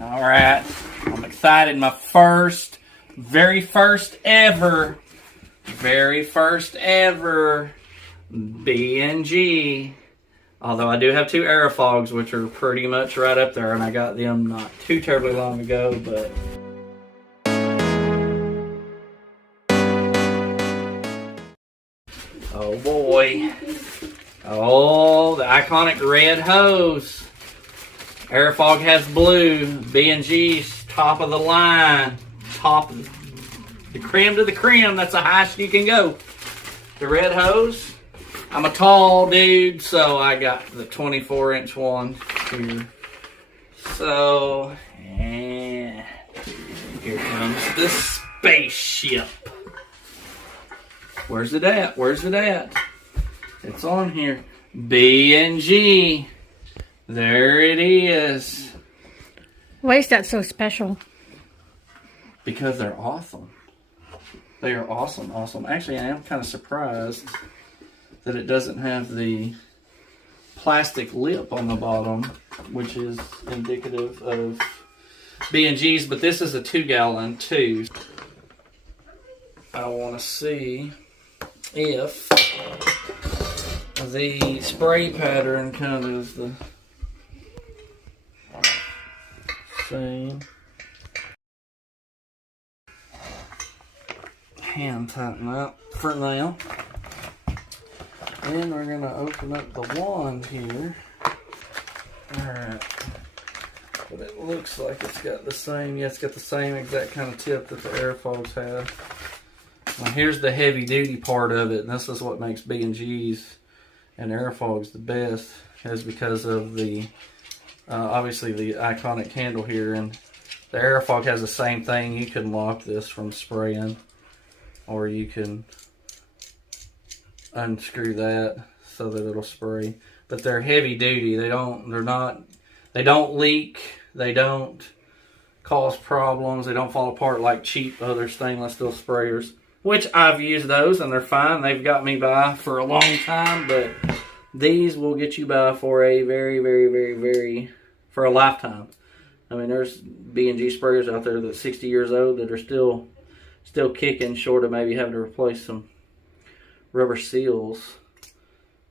All right, I'm excited. My very first ever B&G. Although I do have two Aerofogs, which are pretty much right up there, and I got them not too terribly long ago, but... Oh boy. Oh, the iconic red hose. Airofog has blue. B&G's top of the line. The creme to the creme. That's the highest you can go. The red hose. I'm a tall dude, so I got the 24-inch one here. So, and here comes the spaceship. Where's it at? Where's it at? It's on here. B&G. There it is. Why is that so special? Because they're awesome. They are awesome, awesome. Actually, I am kind of surprised that it doesn't have the plastic lip on the bottom, which is indicative of B&G's, but this is a 2-gallon too. I want to see if the spray pattern kind of is the same. Hand tighten up for now. Then we're going to open up the wand here. Alright. But it looks like it's got the same, yeah, it's got the same exact kind of tip that the Aerofogs have. Now here's the heavy duty part of it, and this is what makes B&G's and Aerofogs the best, is because of the, obviously the iconic handle here, and the Airofog has the same thing. You can lock this from spraying, or you can unscrew that so that it'll spray. But they're heavy duty. They don't leak. They don't cause problems. They don't fall apart like cheap other stainless steel sprayers, which I've used those and they're fine. They've got me by for a long time, but these will get you by for a for a lifetime. I mean, there's B&G sprayers out there that's 60 years old that are still kicking, short of maybe having to replace some rubber seals,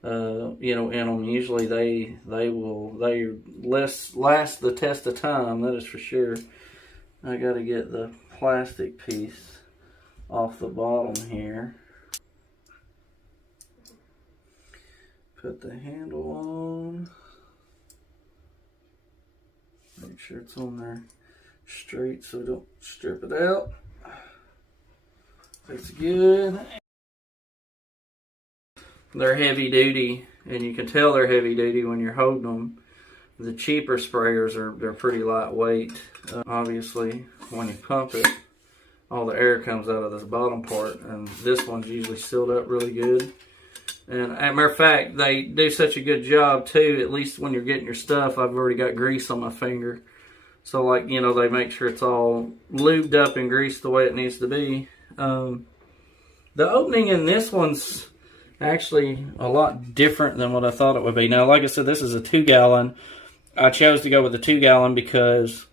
you know, in them. Usually they last the test of time, that is for sure. I got to get the plastic piece off the bottom here. Put the handle on. Make sure it's on there straight so we don't strip it out. Looks good. They're heavy duty, and you can tell they're heavy duty when you're holding them. The cheaper sprayers they're pretty lightweight. Obviously, when you pump it, all the air comes out of this bottom part, and this one's usually sealed up really good. And as a matter of fact, they do such a good job too, at least when you're getting your stuff. I've already got grease on my finger. So, like, you know, they make sure it's all lubed up and greased the way it needs to be. The opening in this one's actually a lot different than what I thought it would be. Now, like I said, this is a 2-gallon. I chose to go with the 2-gallon because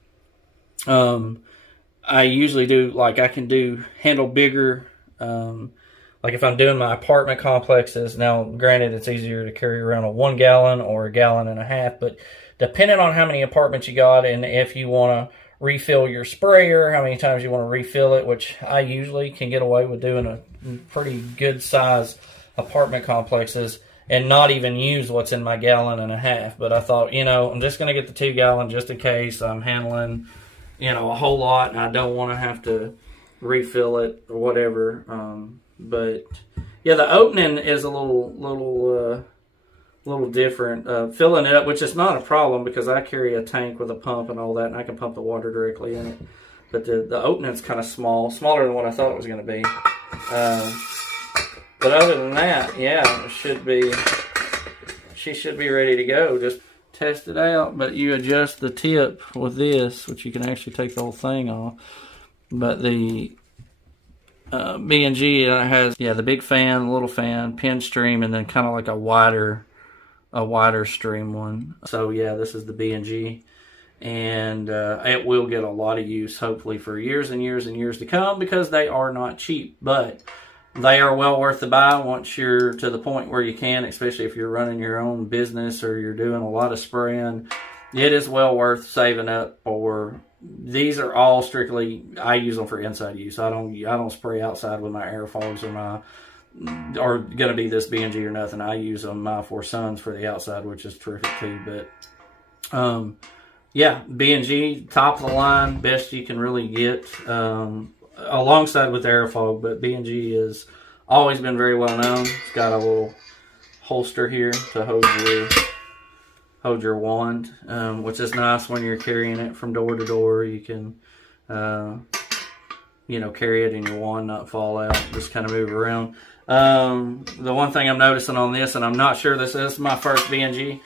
I usually do, like, I can handle bigger, like if I'm doing my apartment complexes. Now, granted, it's easier to carry around a 1-gallon or a 1.5 gallons, but depending on how many apartments you got and if you want to refill your sprayer, how many times you want to refill it, which I usually can get away with doing a pretty good size apartment complexes and not even use what's in my 1.5 gallons. But I thought, you know, I'm just going to get the 2-gallon just in case I'm handling, you know, a whole lot and I don't want to have to refill it or whatever. But yeah, the opening is a little different. Filling it up, which is not a problem because I carry a tank with a pump and all that, and I can pump the water directly in it. But the opening's kind of smaller than what I thought it was going to be. But other than that, yeah, she should be ready to go. Just test it out. But you adjust the tip with this, which you can actually take the whole thing off. But the B&G has, yeah, the big fan, the little fan, pin stream, and then kind of like a wider stream one. So yeah, this is the B&G. and it will get a lot of use, hopefully for years and years and years to come, because they are not cheap, but they are well worth the buy once you're to the point where you can, especially if you're running your own business or you're doing a lot of spraying. It is well worth saving up for. These are all strictly, I use them for inside use. I don't spray outside with my Aerofogs or going to be this B&G or nothing. I use them, my Four Sons, for the outside, which is terrific too. But yeah, B&G, top of the line, best you can really get, alongside with Airofog. But B&G has always been very well known. It's got a little holster here to hold your wand, which is nice when you're carrying it from door to door. You can, carry it and your wand not fall out, just kind of move around. The one thing I'm noticing on this, and I'm not sure this is my first B&G,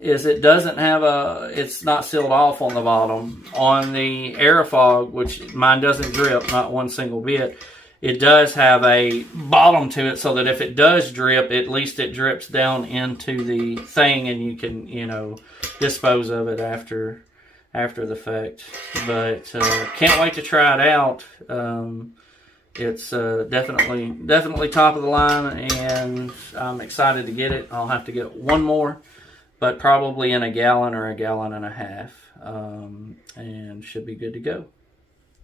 is it doesn't have it's not sealed off on the bottom. On the Airofog, which mine doesn't drip, not one single bit, it does have a bottom to it so that if it does drip, at least it drips down into the thing and you can, dispose of it after the fact. But can't wait to try it out. It's definitely top of the line, and I'm excited to get it. I'll have to get one more, but probably in a gallon or a gallon and a half, and should be good to go.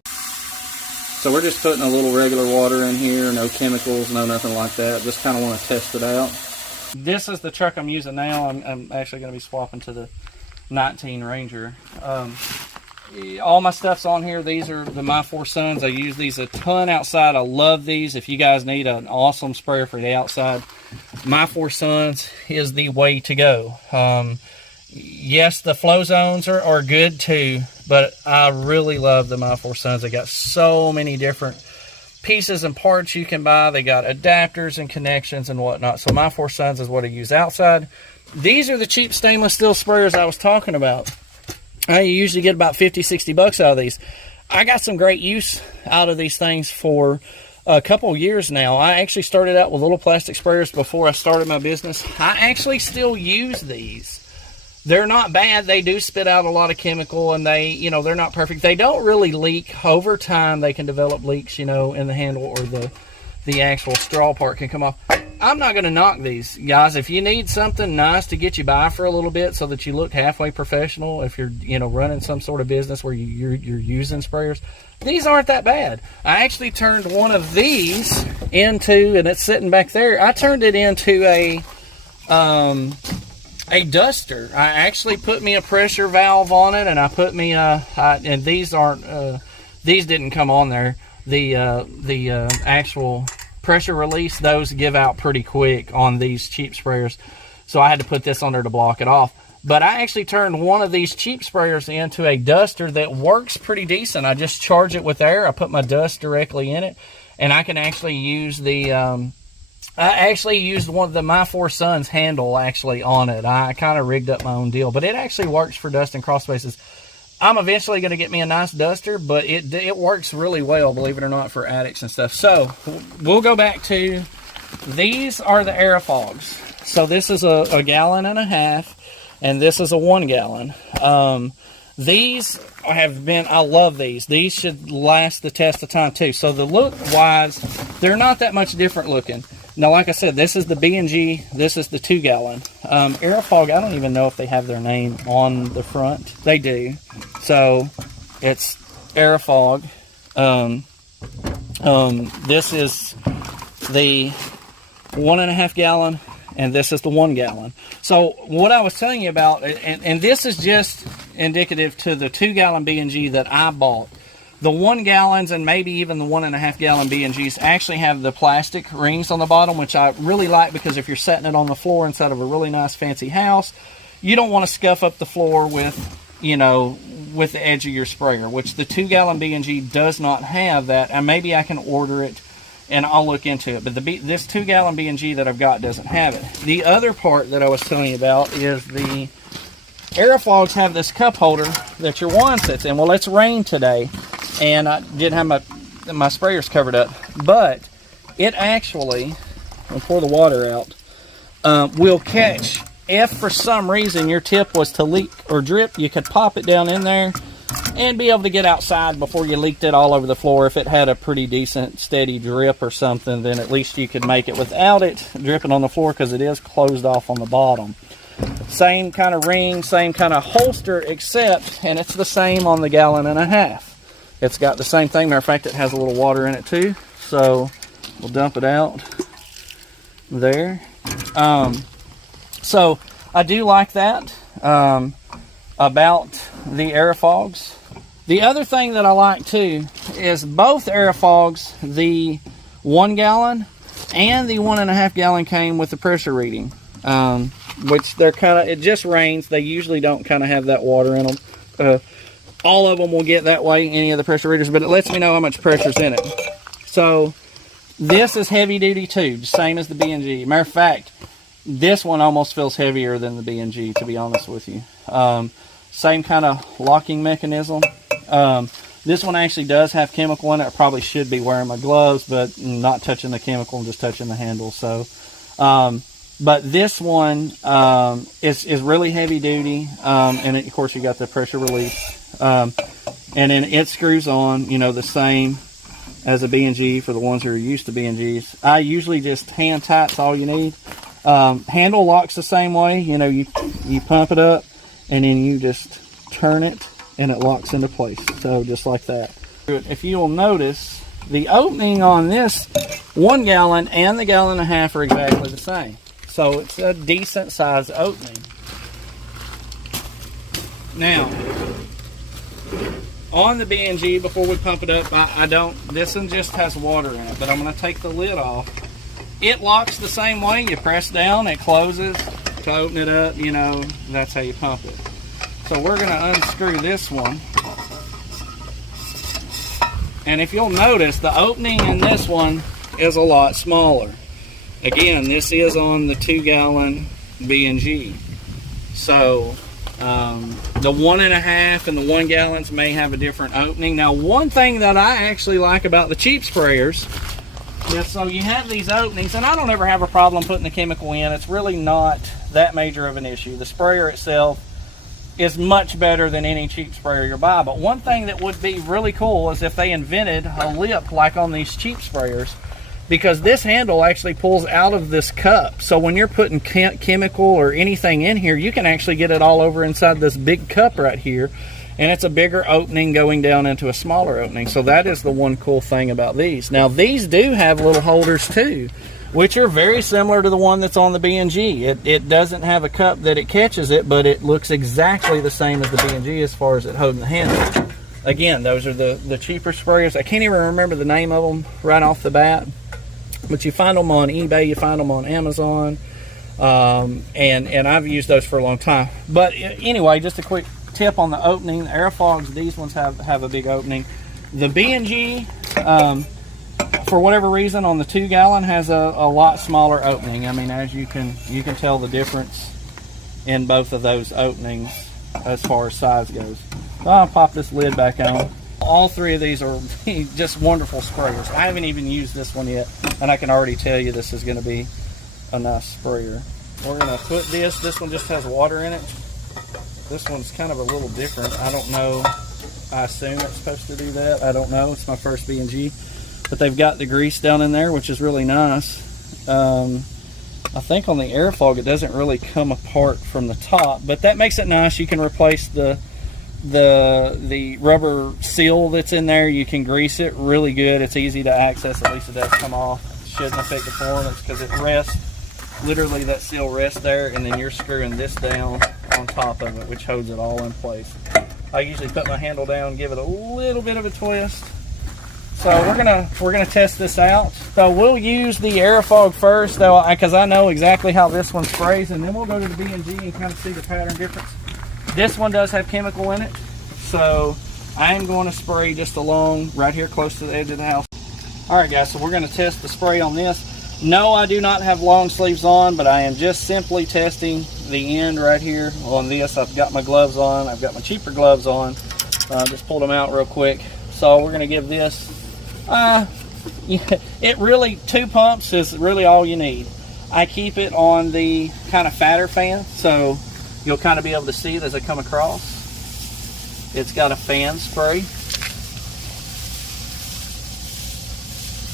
So we're just putting a little regular water in here, no chemicals, no nothing like that. Just kind of want to test it out. This is the truck I'm using now. I'm actually going to be swapping to the 19 Ranger. All my stuff's on here. These are my Four Sons. I use these a ton outside. I love these. If you guys need an awesome sprayer for the outside, my Four Sons is the way to go. Yes, the flow zones are good too, but I really love the My Four Sons. They got so many different pieces and parts you can buy. They got adapters and connections and whatnot. So my Four Sons is what I use outside. These are the cheap stainless steel sprayers I was talking about. I usually get about 50, 60 bucks out of these. I got some great use out of these things for a couple years now. I actually started out with little plastic sprayers before I started my business. I actually still use these. They're not bad. They do spit out a lot of chemical, and they're not perfect. They don't really leak. Over time, they can develop leaks, in the handle, or the actual straw part can come off. I'm not going to knock these, guys. If you need something nice to get you by for a little bit so that you look halfway professional, if you're, running some sort of business where you're using sprayers, these aren't that bad. I actually turned one of these into, and it's sitting back there, I turned it into a duster. I actually put me a pressure valve on it, and I put me and these didn't come on there. The actual pressure release, those give out pretty quick on these cheap sprayers, so I had to put this on there to block it off. But I actually turned one of these cheap sprayers into a duster that works pretty decent. I just charge it with air. I put my dust directly in it, and I can actually use I actually used one of the My Four Sons handle actually on it. I kind of rigged up my own deal, but it actually works for dust and crawl spaces. I'm eventually going to get me a nice duster, but it works really well, believe it or not, for attics and stuff. So we'll go back to, these are the Aerofogs. So this is a gallon and a half, and this is a 1 gallon. These have been, I love these. These should last the test of time too. So the look wise, they're not that much different looking. Now, like I said, this is the B&G, this is the 2 gallon. Airofog, I don't even know if they have their name on the front. They do. So, it's Airofog. This is the 1.5 gallon, and this is the 1 gallon. So, what I was telling you about, and this is just indicative to the 2 gallon B&G that I bought. The 1 gallons and maybe even the 1.5 gallon B&Gs actually have the plastic rings on the bottom, which I really like, because if you're setting it on the floor inside of a really nice fancy house, you don't want to scuff up the floor with, with the edge of your sprayer, which the 2 gallon B&G does not have that. And maybe I can order it and I'll look into it. But this 2 gallon B&G that I've got doesn't have it. The other part that I was telling you about is the Aerofogs have this cup holder that your wand sits in. Well, it's rained today, and I didn't have my sprayers covered up, but it actually, I'll pour the water out, will catch if for some reason your tip was to leak or drip, you could pop it down in there and be able to get outside before you leaked it all over the floor. If it had a pretty decent steady drip or something, then at least you could make it without it dripping on the floor, because it is closed off on the bottom. Same kind of ring, same kind of holster, except, and it's the same on the 1.5 gallon. It's got the same thing. Matter of fact, it has a little water in it too. So we'll dump it out there. So I do like that about the Aerofogs. The other thing that I like too is both Aerofogs, the 1 gallon and the 1.5 gallon, came with the pressure reading, which they're kind of, it just rains. They usually don't kind of have that water in them. All of them will get that way, any of the pressure readers, but it lets me know how much pressure's in it. So this is heavy duty too, same as the B&G. Matter of fact, this one almost feels heavier than the B&G, to be honest with you. Same kind of locking mechanism. This one actually does have chemical in it. I probably should be wearing my gloves, but not touching the chemical, I'm just touching the handle. So, but this one is really heavy duty, and of course you got the pressure release, and then it screws on, you know, the same as a B&G for the ones who are used to B&Gs. I usually just hand tight's all you need. Handle locks the same way. You know, you pump it up, and then you just turn it, and it locks into place. So just like that. If you'll notice, the opening on this 1 gallon and the 1.5 gallon are exactly the same. So it's a decent size opening. Now, on the B&G, before we pump it up, this one just has water in it, but I'm going to take the lid off. It locks the same way. You press down, it closes. To open it up, you know, that's how you pump it. So we're going to unscrew this one. And if you'll notice, the opening in this one is a lot smaller. Again, this is on the 2 gallon B&G. So the 1.5 and the 1 gallons may have a different opening. Now, one thing that I actually like about the cheap sprayers is, so you have these openings, and I don't ever have a problem putting the chemical in. It's really not that major of an issue. The sprayer itself is much better than any cheap sprayer you'll buy. But one thing that would be really cool is if they invented a lip like on these cheap sprayers, because this handle actually pulls out of this cup. So when you're putting chemical or anything in here, you can actually get it all over inside this big cup right here. And it's a bigger opening going down into a smaller opening. So that is the one cool thing about these. Now, these do have little holders too, which are very similar to the one that's on the B&G. It doesn't have a cup that it catches it, but it looks exactly the same as the B&G as far as it holding the handle. Again, those are the cheaper sprayers. I can't even remember the name of them right off the bat, but you find them on eBay, you find them on Amazon, and I've used those for a long time. But anyway, just a quick tip on the opening. The Aerofogs, these ones have a big opening. The B&G, for whatever reason, on the 2 gallon has a lot smaller opening. I mean, as you can tell the difference in both of those openings as far as size goes. So I'll pop this lid back on. All three of these are just wonderful sprayers. I haven't even used this one yet, and I can already tell you this is going to be a nice sprayer. We're going to put this one just has water in it. This one's kind of a little different. I don't know. I assume it's supposed to do that. I don't know. It's my first B&G. But they've got the grease down in there, which is really nice. I think on the Airofog it doesn't really come apart from the top, but that makes it nice. You can replace the rubber seal that's in there. You can grease it really good. It's easy to access. At least it does come off. It shouldn't affect the performance because it rests. Literally, that seal rests there, and then you're screwing this down on top of it, which holds it all in place. I usually put my handle down, give it a little bit of a twist. So we're gonna test this out. So we'll use the Airofog first, though, because I know exactly how this one sprays, and then we'll go to the B&G and kind of see the pattern difference. This one does have chemical in it, so I am going to spray just along right here close to the edge of the house. All right, guys, so we're going to test the spray on this. No, I do not have long sleeves on, but I am just simply testing the end right here on this. I've got my gloves on. I've got my cheaper gloves on. Just pulled them out real quick. So we're going to give this, it really, 2 pumps is really all you need. I keep it on the kind of fatter fan, so you'll kind of be able to see it as I come across. It's got a fan spray.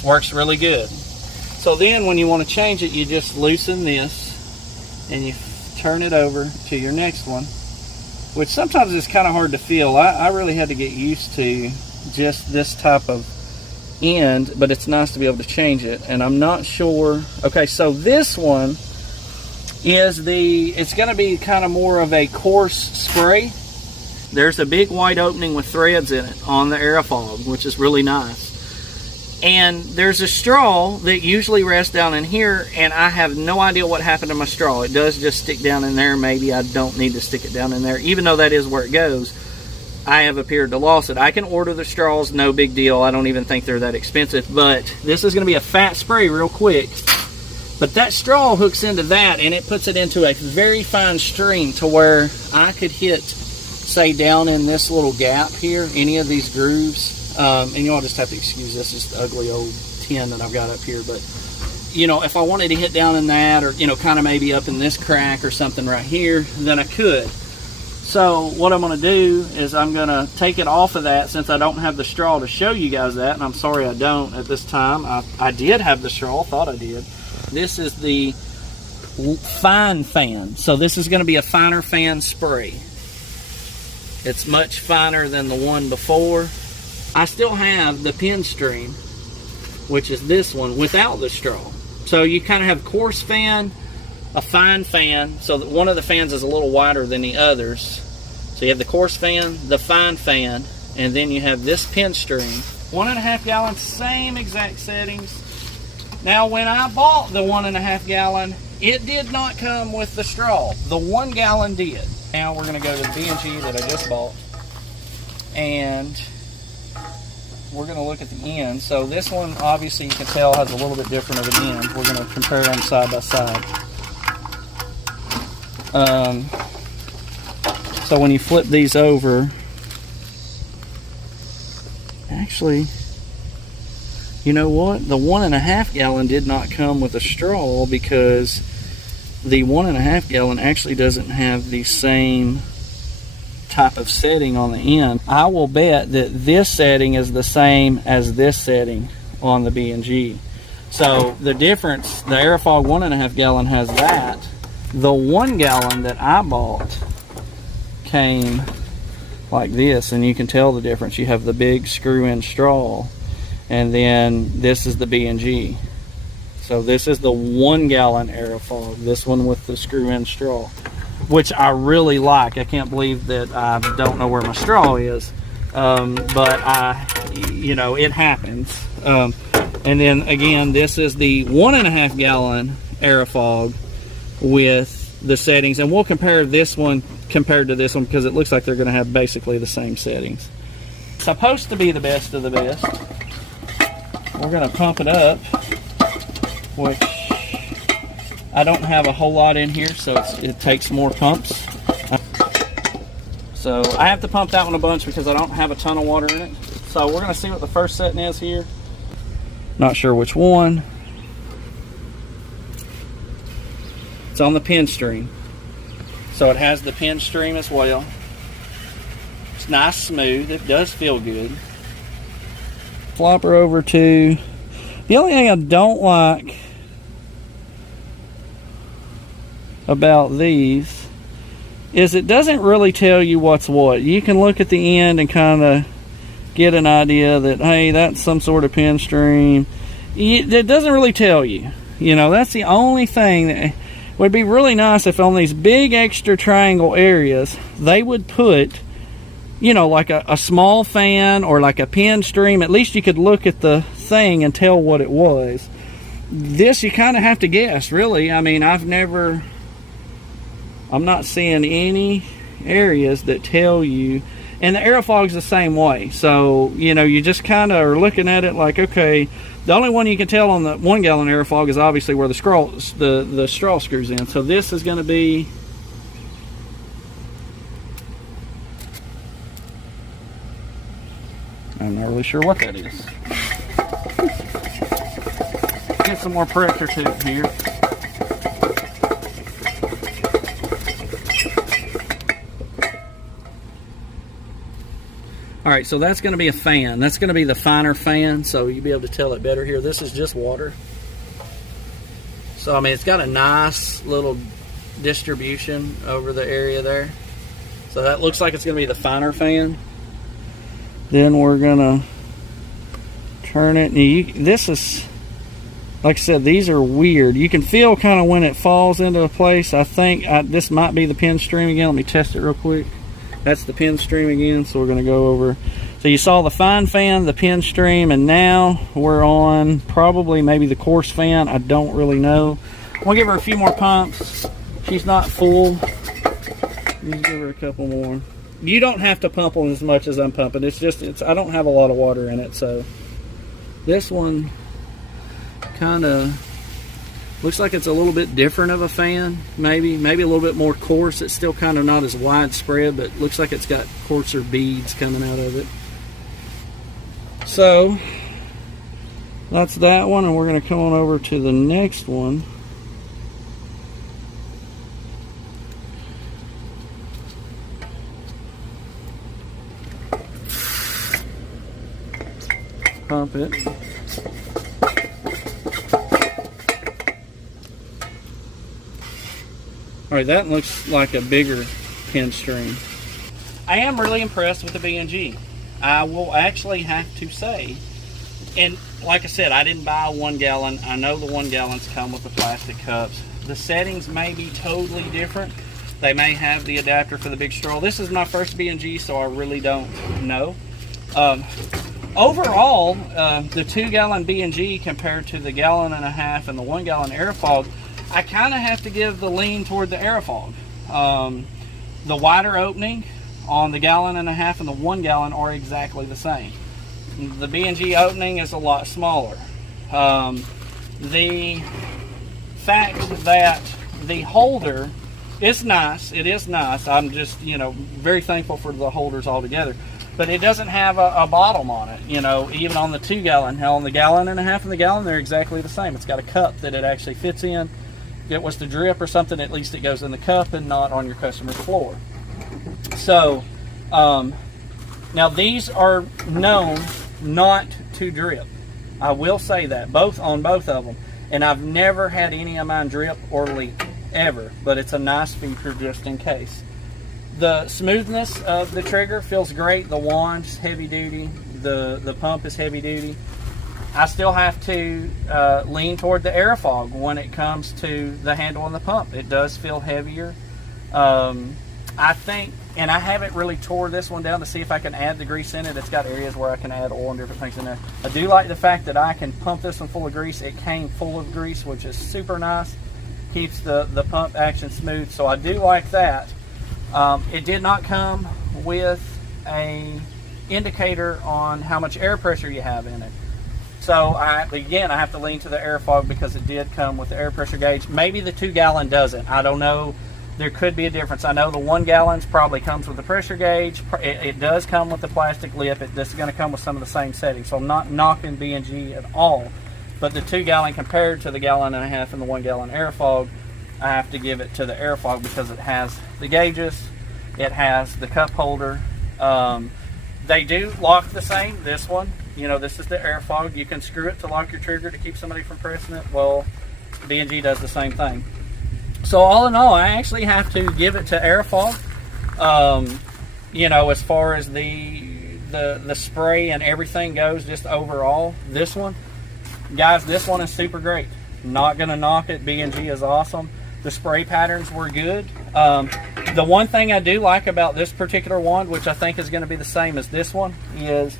Works really good. So then when you want to change it, you just loosen this and you turn it over to your next one, which sometimes is kind of hard to feel. I really had to get used to just this type of end, but it's nice to be able to change it. And I'm not sure. Okay, so this one is it's going to be kind of more of a coarse spray. There's a big white opening with threads in it on the Airofog, which is really nice. And there's a straw that usually rests down in here, and I have no idea what happened to my straw. It does just stick down in there. Maybe I don't need to stick it down in there, even though that is where it goes. I have appeared to lost it. I can order the straws, no big deal. I don't even think they're that expensive, but this is going to be a fat spray real quick. But that straw hooks into that, and it puts it into a very fine stream to where I could hit, say, down in this little gap here, any of these grooves. And you all just have to excuse this, just the ugly old tin that I've got up here. But, you know, if I wanted to hit down in that, or, you know, kind of maybe up in this crack or something right here, then I could. So what I'm going to do is I'm going to take it off of that, since I don't have the straw to show you guys that, and I'm sorry I don't at this time. I did have the straw, thought I did. This is the fine fan. So this is going to be a finer fan spray. It's much finer than the one before. I still have the pin stream, which is this one, without the straw. So you kind of have coarse fan, a fine fan, so that one of the fans is a little wider than the others. So you have the coarse fan, the fine fan, and then you have this pin stream. 1.5 gallon, same exact settings. Now when I bought the 1.5 gallon, it did not come with the straw. The 1 gallon did. Now we're going to go to the B&G that I just bought, and we're going to look at the end. So this one, obviously, you can tell has a little bit different of an end. We're going to compare them side by side. So when you flip these over, actually, you know what? The 1.5 gallon did not come with a straw, because the 1.5 gallon actually doesn't have the same type of setting on the end. I will bet that this setting is the same as this setting on the B&G. So the difference, the Airofog 1.5 gallon has that. The 1 gallon that I bought came like this, and you can tell the difference. You have the big screw-in straw, and then this is the B&G. So this is the 1 gallon Airofog, this one with the screw-in straw, which I really like. I can't believe that I don't know where my straw is, but you know, it happens. And then again, this is the 1.5 gallon Airofog with the settings, and we'll compare this one compared to this one, because it looks like they're going to have basically the same settings. It's supposed to be the best of the best. We're going to pump it up, which I don't have a whole lot in here, so it takes more pumps. So I have to pump that one a bunch because I don't have a ton of water in it. So we're going to see what the first setting is here. Not sure which one. It's on the pin stream. So it has the pin stream as well. It's nice, smooth. It does feel good. Flop her over to... The only thing I don't like about these is it doesn't really tell you what's what. You can look at the end and kind of get an idea that, hey, that's some sort of pin stream. It doesn't really tell you. You know, that's the only thing that would be really nice, if on these big extra triangle areas they would put, you know, like a small fan or like a pin stream. At least you could look at the thing and tell what it was. This you kind of have to guess, really. I mean, I'm not seeing any areas that tell you. And the Airofog's the same way. So, you know, you just kind of are looking at it like, okay, the only one you can tell on the 1 gallon Airofog is obviously where the straw screws in. So this is going to be... I'm not really sure what that is. Get some more pressure to it here. All right, so that's going to be a fan. That's going to be the finer fan, so you'll be able to tell it better here. This is just water. So, I mean, it's got a nice little distribution over the area there. So that looks like it's going to be the finer fan. Then we're going to turn it. This is, like I said, these are weird. You can feel kind of when it falls into a place. I think this might be the pin stream again. Let me test it real quick. That's the pin stream again, so we're going to go over. So you saw the fine fan, the pin stream, and now we're on probably maybe the coarse fan. I don't really know. We'll give her a few more pumps. She's not full. Let's give her a couple more. You don't have to pump them as much as I'm pumping. I don't have a lot of water in it, so this one kind of looks like it's a little bit different of a fan. Maybe a little bit more coarse. It's still kind of not as widespread, but looks like it's got coarser beads coming out of it. So that's that one, and we're going to come on over to the next one. Pump it. Alright, that looks like a bigger pin stream. I am really impressed with the B&G. I will actually have to say, and like I said, I didn't buy a 1 gallon. I know the 1 gallons come with the plastic cups. The settings may be totally different. They may have the adapter for the big straw. This is my first B&G, so I really don't know. Overall, the 2 gallon B&G compared to the 1.5 gallon and the 1 gallon Airofog, I kind of have to give the lean toward the Airofog. The wider opening on the 1.5 gallon and the 1 gallon are exactly the same. The B&G opening is a lot smaller. The fact that the holder is nice, it is nice. I'm just, very thankful for the holders altogether. But it doesn't have a bottom on it, even on the 2 gallon. Now on the 1.5 gallon and the gallon, they're exactly the same. It's got a cup that it actually fits in. If it was to drip or something, at least it goes in the cup and not on your customer's floor. So, now these are known not to drip. I will say that, on both of them. And I've never had any of mine drip or leak, ever. But it's a nice feature just in case. The smoothness of the trigger feels great. The wand's heavy duty. The pump is heavy duty. I still have to lean toward the Airofog when it comes to the handle and the pump. It does feel heavier. I think, and I haven't really tore this one down to see if I can add the grease in it. It's got areas where I can add oil and different things in there. I do like the fact that I can pump this one full of grease. It came full of grease, which is super nice. Keeps the pump action smooth, so I do like that. It did not come with a indicator on how much air pressure you have in it. So again, I have to lean to the Airofog because it did come with the air pressure gauge. Maybe the 2 gallon doesn't. I don't know. There could be a difference. I know the 1 gallons probably comes with the pressure gauge. It does come with the plastic lip. This is going to come with some of the same settings. So I'm not knocking B&G at all. But the 2 gallon compared to the 1.5 gallon and the 1 gallon Airofog, I have to give it to the Airofog because it has the gauges. It has the cup holder. They do lock the same. This one, this is the Airofog. You can screw it to lock your trigger to keep somebody from pressing it. Well, B&G does the same thing. So all in all, I actually have to give it to Airofog. As far as the spray and everything goes, just overall, this one, guys, this one is super great. Not gonna knock it. B&G is awesome. The spray patterns were good. The one thing I do like about this particular wand, which I think is going to be the same as this one, is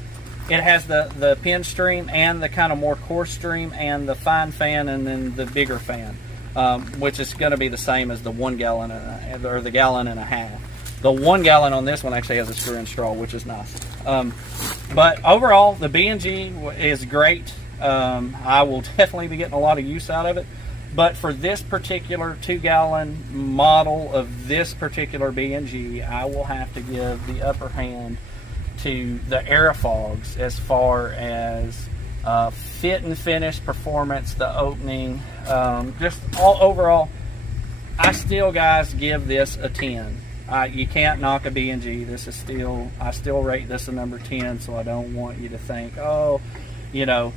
it has the pin stream and the kind of more coarse stream and the fine fan and then the bigger fan, which is going to be the same as the 1 gallon or the 1.5 gallon. The 1 gallon on this one actually has a screw-in straw, which is nice. But overall, the B&G is great. I will definitely be getting a lot of use out of it. But for this particular 2 gallon model of this particular B&G, I will have to give the upper hand to the Aerofogs as far as fit and finish, performance, the opening, just all overall. I still, guys, give this a 10. You can't knock a B&G. This is still, I still rate this a number 10, so I don't want you to think, oh, you know.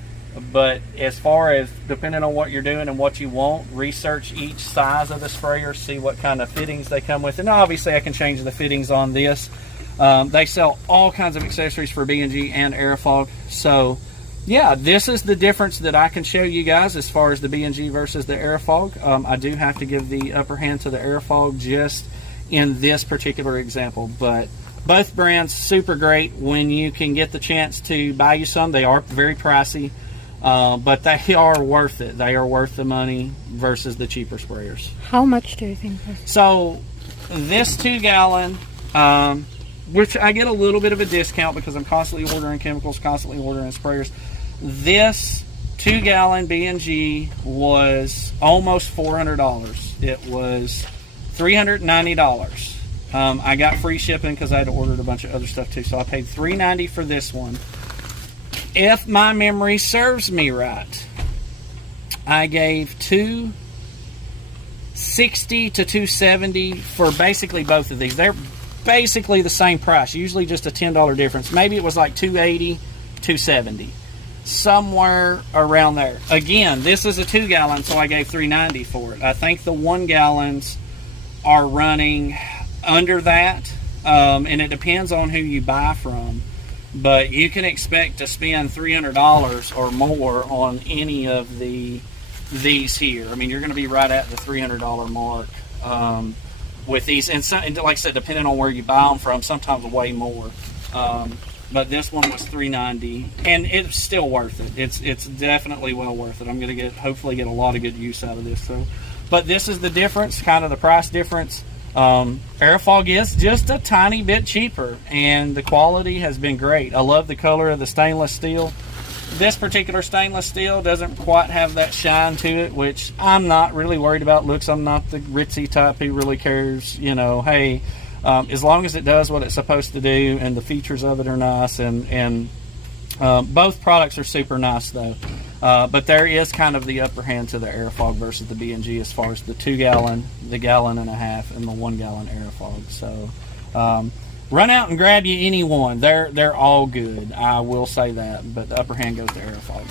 But as far as depending on what you're doing and what you want, research each size of the sprayer, see what kind of fittings they come with. And obviously I can change the fittings on this. They sell all kinds of accessories for B&G and Airofog. So yeah, this is the difference that I can show you guys as far as the B&G versus the Airofog. I do have to give the upper hand to the Airofog just in this particular example, but both brands super great when you can get the chance to buy you some. They are very pricey, but they are worth it. They are worth the money versus the cheaper sprayers. How much do you think? So this 2-gallon, which I get a little bit of a discount because I'm constantly ordering chemicals, constantly ordering sprayers. This 2-gallon B&G was almost $400. It was $390. I got free shipping because I had ordered a bunch of other stuff too, so I paid $390 for this one. If my memory serves me right, I gave $260 to $270 for basically both of these. They're basically the same price, usually just a $10 difference. Maybe it was like $280, $270, somewhere around there. Again, this is a 2-gallon, so I gave $390 for it. I think the 1-gallons are running under that, and it depends on who you buy from, but you can expect to spend $300 or more on any of these here. I mean, you're going to be right at the $300 mark with these, and like I said, depending on where you buy them from, sometimes way more. But this one was $390, and it's still worth it. It's definitely well worth it. I'm going to hopefully get a lot of good use out of this. So, but this is the difference, kind of the price difference. Airofog is just a tiny bit cheaper, and the quality has been great. I love the color of the stainless steel. This particular stainless steel doesn't quite have that shine to it, which I'm not really worried about looks. I'm not the ritzy type who really cares, you know, hey, as long as it does what it's supposed to do and the features of it are nice, and both products are super nice though. But there is kind of the upper hand to the Airofog versus the B&G as far as the 2-gallon, the 1.5 gallon, and the 1-gallon Airofog. So run out and grab you any one. They're all good. I will say that, but the upper hand goes to Airofog.